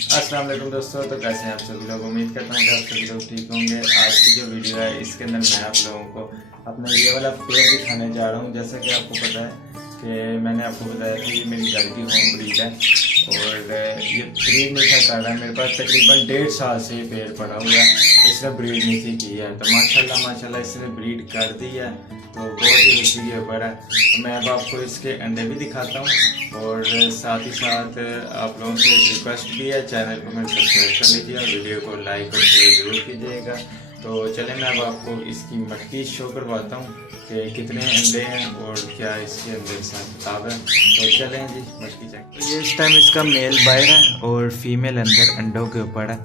अस्सलाम वालेकुम दोस्तों। तो कैसे हैं आप सभी लोग? उम्मीद करता हूँ कि आप सभी लोग ठीक होंगे। आज की जो वीडियो है इसके अंदर मैं आप लोगों को अपना ये वाला पेड़ दिखाने जा रहा हूँ। जैसा कि आपको पता है कि मैंने आपको बताया था ये मेरी घर की होम ब्रीड है और ये ब्रीड नहीं कर रहा है। मेरे पास तकरीबन 1.5 साल से ये पेड़ पड़ा हुआ है, इसने ब्रीड नहीं की है। तो माशाल्लाह इसने ब्रीड कर दी है, तो बहुत ही खुशी के ऊपर है। तो मैं अब आपको इसके अंडे भी दिखाता हूँ और साथ ही साथ आप लोगों से एक रिक्वेस्ट भी है, चैनल को मेरे सब्सक्राइब कर लीजिए और वीडियो को लाइक और शेयर जरूर कीजिएगा। तो चलें मैं अब आपको इसकी मटकी शो करवाता हूँ कि कितने अंडे हैं और क्या इसके अंदर हिसाब किताब है। तो चलें जी मटकी चेक। तो ये इस टाइम इसका मेल बाहर है और फीमेल अंदर अंडों के ऊपर है।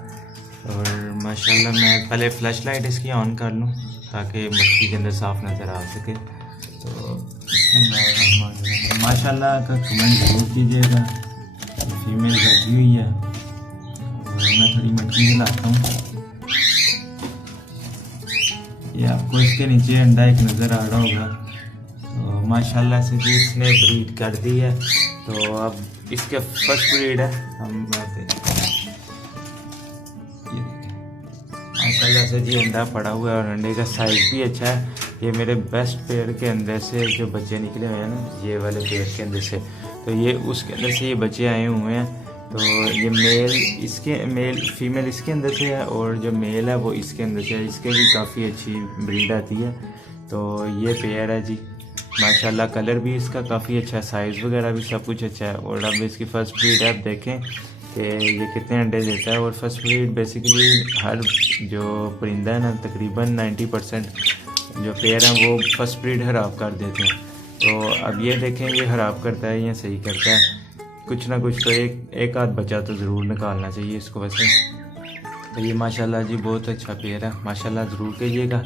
और माशाल्लाह मैं पहले फ्लैश लाइट इसकी ऑन कर लूँ ताकि मटकी के अंदर साफ नज़र आ सके। तो माशाल्लाह का कमेंट ज़रूर कीजिएगा। फीमेल बैठी हुई है और मैं थोड़ी मटकी हिलाता हूँ। ये आपको इसके नीचे अंडा एक नज़र आ रहा होगा। तो माशाल्लाह से जी इसने ब्रीड कर दी है। तो अब इसके फर्स्ट ब्रीड है हम माशाल्लाह से जी अंडा पड़ा हुआ है और अंडे का साइज़ भी अच्छा है। ये मेरे बेस्ट पेड़ के अंदर से जो बच्चे निकले हुए हैं ना, ये वाले पेड़ के अंदर से, तो ये उसके अंदर से ये बच्चे आए हुए हैं। तो ये मेल फीमेल इसके अंदर से है और जो मेल है वो इसके अंदर से है। इसके भी काफ़ी अच्छी ब्रीड आती है। तो ये पेयर है जी माशाल्लाह। कलर भी इसका काफ़ी अच्छा है, साइज़ वगैरह भी सब कुछ अच्छा है। और अब इसकी फ़र्स्ट ब्रीड है, आप देखें कि ये कितने अंडे देता है। और फर्स्ट ब्रीड बेसिकली हर जो परिंदा है ना, तकरीबन 90% जो पेयर हैं वो फर्स्ट ब्रीड हराब कर देते हैं। तो अब ये देखें ये हराब करता है या सही करता है, कुछ ना कुछ तो एक आध बच्चा तो ज़रूर निकालना चाहिए इसको वैसे। तो ये माशाल्लाह जी बहुत अच्छा पेयर है, माशाल्लाह ज़रूर कीजिएगा।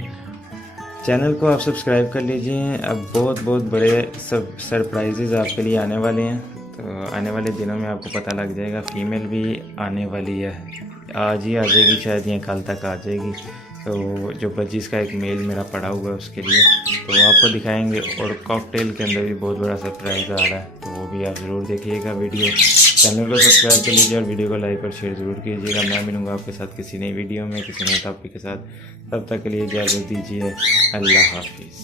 चैनल को आप सब्सक्राइब कर लीजिए। अब बहुत बड़े सब सरप्राइजेज़ आपके लिए आने वाले हैं। तो आने वाले दिनों में आपको पता लग जाएगा। फीमेल भी आने वाली है, आज ही आ जाएगी शायद या कल तक आ जाएगी। तो जो बजीज का एक मेल मेरा पड़ा हुआ है उसके लिए तो आपको दिखाएंगे। और कॉकटेल के अंदर भी बहुत बड़ा सरप्राइज़ आ रहा है, तो वो भी आप ज़रूर देखिएगा वीडियो। चैनल को सब्सक्राइब कर लीजिए और वीडियो को लाइक और शेयर ज़रूर कीजिएगा। मैं मिलूँगा आपके साथ किसी नई वीडियो में किसी नए टॉपिक के साथ। तब तक के लिए इजाज़त दीजिए। अल्लाह हाफिज़।